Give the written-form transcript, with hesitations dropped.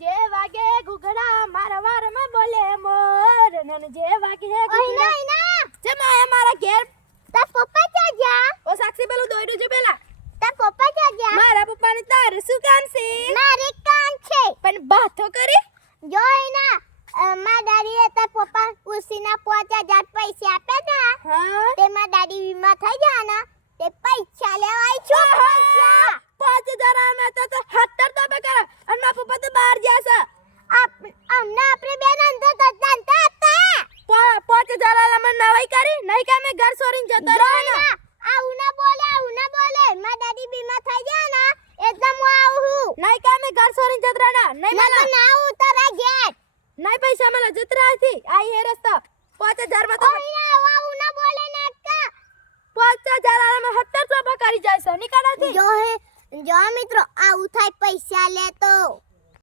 જે વાગે ઘુઘડા મારા વારમાં બોલે મોર નન જે વાગે ઘુઘડા ઓઈના જે મારા ઘેર તાર પપ્પા ક્યાં ગયા ઓ સાક્ષી પેલું દોઈડું છે પેલા તાર પપ્પા ક્યાં ગયા મારા પપ્પાને તાર શું કામ છે મારે કામ છે પણ બાતો કરી જો એના માં દાદીએ તાર પપ્પા ઉસીના 5000 પૈસા આપ્યા હતા હા તેમાં દાદી વીમા થઈ ગયા ને તે પૈસા લેવાય છો પૈસા 5000 આમાં તો 70 તો બકર અને મારા પપ્પા તો બહાર ગયા છે અમને આપણે બે નંતો તો નંતા હતા 5000 આલા મને નવાઈ કરી નહીં કે અમે ઘર છોડીને જતો રહો ને આવું ના બોલે માર દાદી બીમાર થઈ ગયા ને એટલે હું આવું હું નહીં કે અમે ઘર છોડીને જતો રહો નહીં મને ના ઉતરા ઘેર નહીં પૈસા મને જતરા થી આઈ હે રસ્તો 5000 માં તો આવું ના બોલે ને કા 5000 આલા માં 70 તો બકરી જાય છે નીકળાથી જો મિત્રો આવું થાય પૈસા લે તો